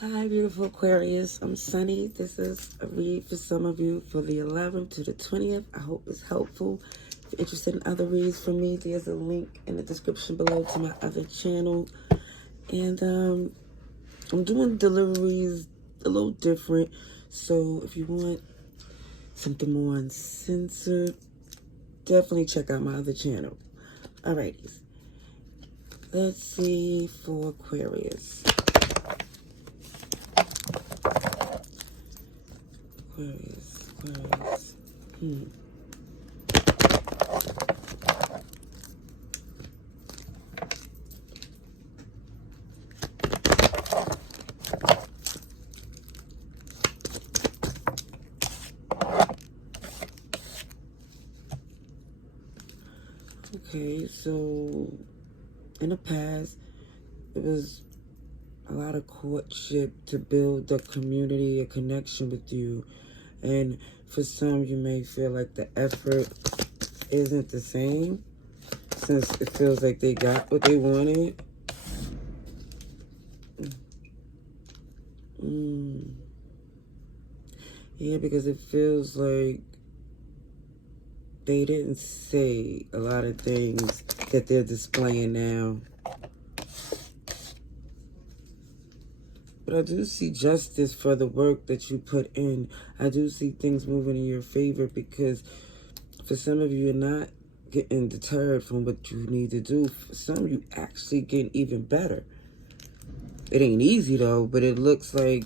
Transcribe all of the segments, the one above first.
Hi, beautiful Aquarius. I'm Sunny. This is a read for some of you for the 11th to the 20th. I hope it's helpful. If you're interested in other reads from me, there's a link in the description below to my other channel. And I'm doing deliveries a little different. So if you want something more uncensored, definitely check out my other channel. Alrighties. Let's see for Aquarius. Aquarius. Okay, so in the past, it was a lot of courtship to build a community, a connection with you. And for some, you may feel like the effort isn't the same since it feels like they got what they wanted. Yeah, because it feels like they didn't say a lot of things that they're displaying now. But I do see justice for the work that you put in. I do see things moving in your favor because for some of you, you're not getting deterred from what you need to do. For some, you actually getting even better. It ain't easy though, but it looks like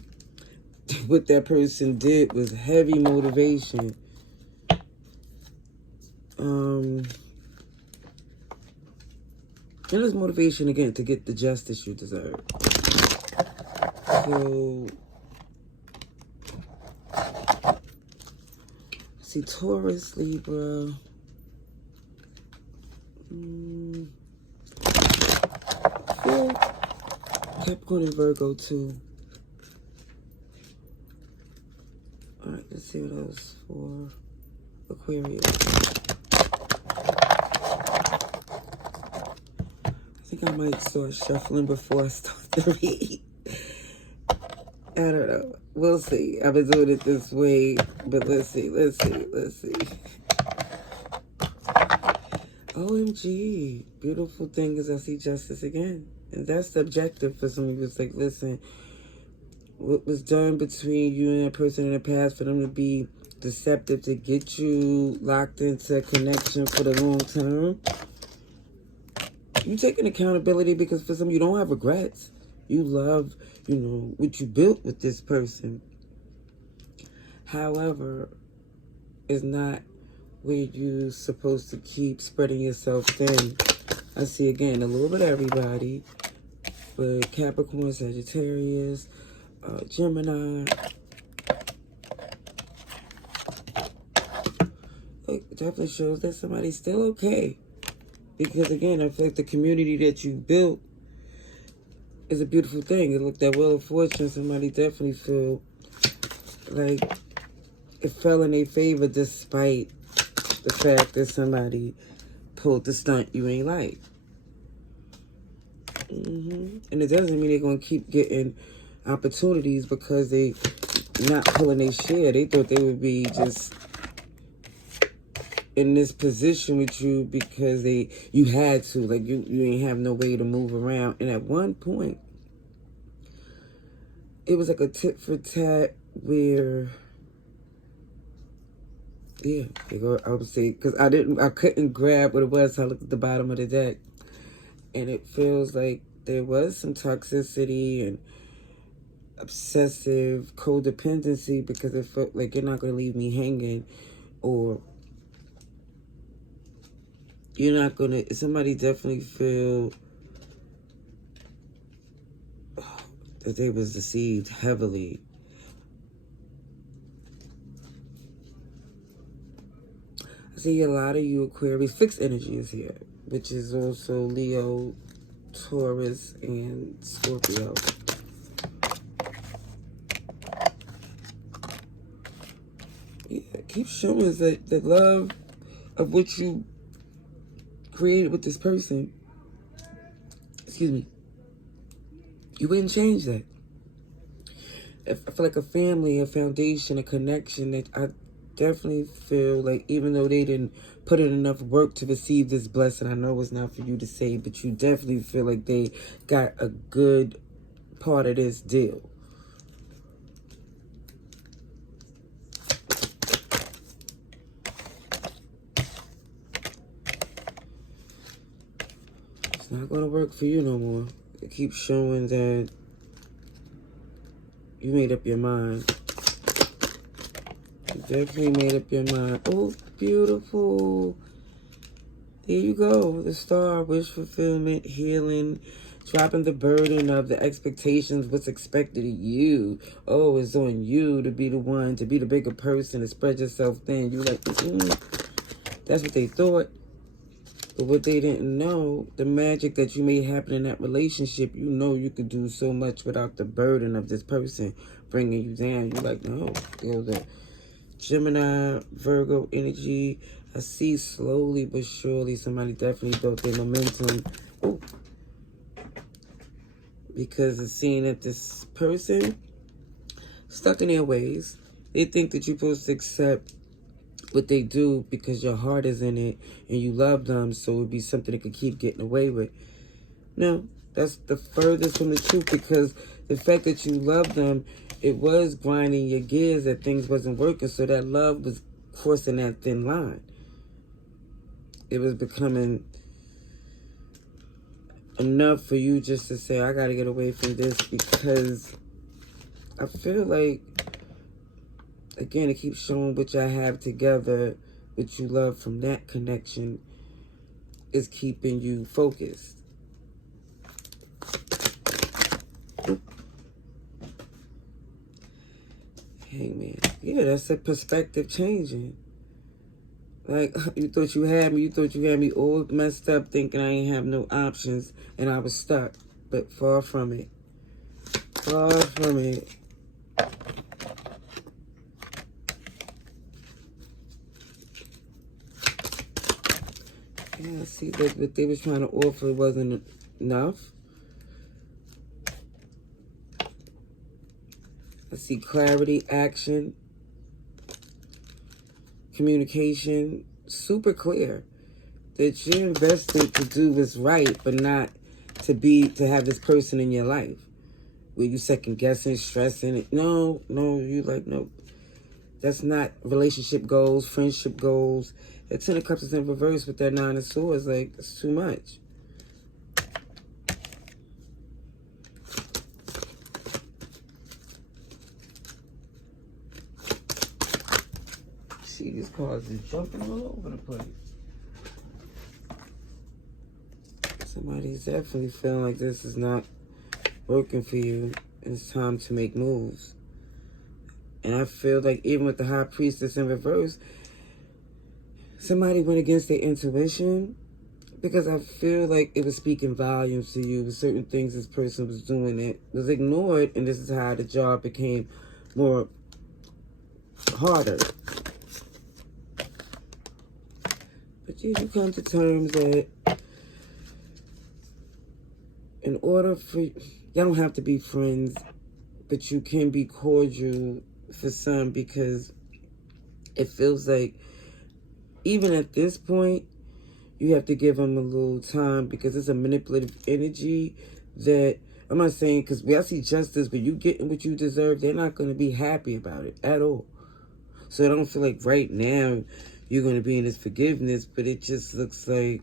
what that person did was heavy motivation. And it's motivation again to get the justice you deserve. So, see Taurus, Libra. Yeah. Capricorn and Virgo too. Alright, let's see what else for Aquarius. I think I might start shuffling before I start the read. I don't know. We'll see. I've been doing it this way, but let's see. OMG. Beautiful thing is I see justice again. And that's the objective for some of you. It's like, listen, what was done between you and that person in the past for them to be deceptive to get you locked into a connection for the long term. You taking accountability because for some you don't have regrets. You love, what you built with this person. However, it's not where you're supposed to keep spreading yourself thin. I see again a little bit of everybody, but Capricorn, Sagittarius, Gemini. It definitely shows that somebody's still okay. Because again, I feel like the community that you built is a beautiful thing. It looked that Wheel of Fortune, somebody definitely feel like it fell in their favor despite the fact that somebody pulled the stunt you ain't like. And it doesn't mean they're going to keep getting opportunities because they not pulling their share. They thought they would be just in this position with you because you had to. Like, you ain't have no way to move around. And at one point, it was like a tit for tat where, yeah, I would say, because I couldn't grab what it was. So I looked at the bottom of the deck. And it feels like there was some toxicity and obsessive codependency because it felt like you're not going to leave me hanging, or you're not going to, somebody definitely feel that they was deceived heavily. I see a lot of you Aquarius, fixed energy is here, which is also Leo, Taurus, and Scorpio. Yeah, keep showing us that the love of what you created with this person, excuse me, you wouldn't change that. I feel like a family, a foundation, a connection that I definitely feel like, even though they didn't put in enough work to receive this blessing, I know it's not for you to say, but you definitely feel like they got a good part of this deal. It's not going to work for you no more. It keeps showing that you made up your mind. You definitely made up your mind. Oh, beautiful. There you go. The star, wish fulfillment, healing, dropping the burden of the expectations, what's expected of you. Oh, it's on you to be the one, to be the bigger person, to spread yourself thin. You're like, that's what they thought. But what they didn't know, the magic that you made happen in that relationship, you know you could do so much without the burden of this person bringing you down. You're like, no, the Gemini, Virgo energy. I see slowly but surely somebody definitely built their momentum. Ooh. Because it's seeing that this person stuck in their ways. They think that you're supposed to accept what they do because your heart is in it and you love them, so it would be something they could keep getting away with. No, that's the furthest from the truth, because the fact that you love them, it was grinding your gears that things wasn't working, so that love was crossing that thin line. It was becoming enough for you just to say, I got to get away from this, because I feel like, again, it keeps showing what y'all have together, what you love from that connection is keeping you focused. Hey, man. Yeah, that's a perspective changing. Like, you thought you had me all messed up, thinking I ain't have no options, and I was stuck. But far from it. Far from it. Yeah, I see that what they was trying to offer wasn't enough. I see clarity, action, communication, super clear. That you're invested to do what's right, but not to have this person in your life where you second guessing, stressing it. No, you like, no. That's not relationship goals, friendship goals. That Ten of Cups is in reverse with that Nine of Swords. Like, it's too much. See, these cards is jumping all over the place. Somebody's definitely feeling like this is not working for you. It's time to make moves. And I feel like even with the High Priestess in reverse, somebody went against their intuition, because I feel like it was speaking volumes to you. Certain things this person was doing that was ignored, and this is how the job became more harder. But you come to terms that in order for, y'all don't have to be friends, but you can be cordial for some, because it feels like even at this point, you have to give them a little time, because it's a manipulative energy that, I'm not saying, because I see justice, but you getting what you deserve, they're not going to be happy about it at all. So I don't feel like right now you're going to be in this forgiveness, but it just looks like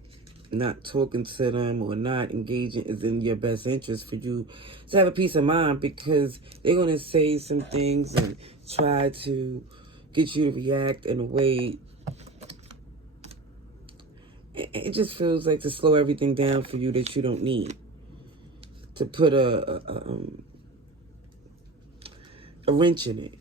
not talking to them or not engaging is in your best interest for you to have a peace of mind, because they're going to say some things and try to get you to react in a way. It just feels like to slow everything down for you that you don't need. To put a wrench in it.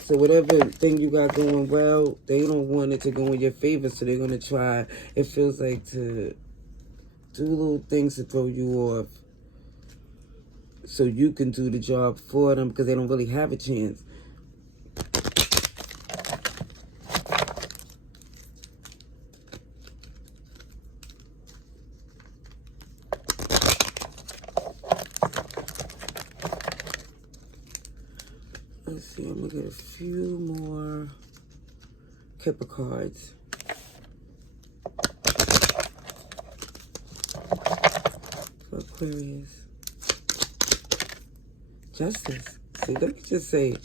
So whatever thing you got going well, they don't want it to go in your favor, so they're going to try, it feels like, to do little things to throw you off so you can do the job for them, because they don't really have a chance. Let's see, I'm going to get a few more Kipper cards. For Aquarius. Justice. See, let me just say,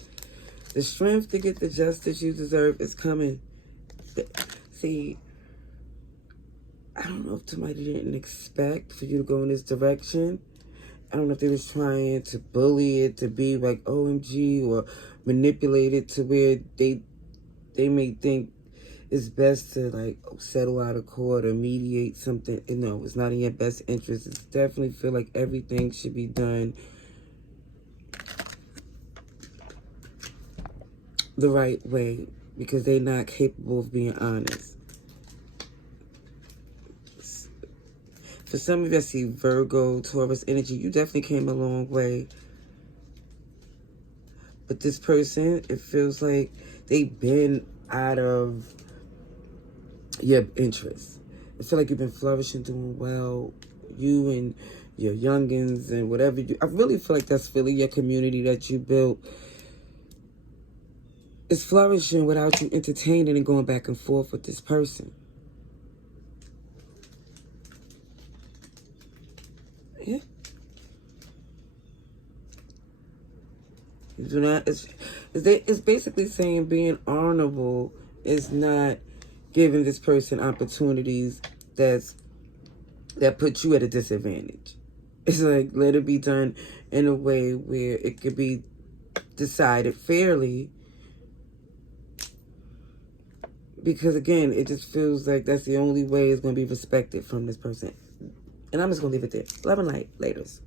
the strength to get the justice you deserve is coming. See, I don't know if somebody didn't expect for you to go in this direction. I don't know if they was trying to bully it to be like OMG or manipulate it to where they may think it's best to like settle out of court or mediate something. No, it's not in your best interest. It's definitely feel like everything should be done the right way because they're not capable of being honest. For some of you, I see Virgo, Taurus energy. You definitely came a long way. But this person, it feels like they've been out of your interest. I feel like you've been flourishing, doing well. You and your youngins and whatever you... I really feel like that's really your community that you built. It's flourishing without you entertaining and going back and forth with this person. Yeah. You do not... It's basically saying being honorable is not giving this person opportunities that put you at a disadvantage. It's like, let it be done in a way where it could be decided fairly. Because, again, it just feels like that's the only way it's going to be respected from this person. And I'm just going to leave it there. Love and light. Laters.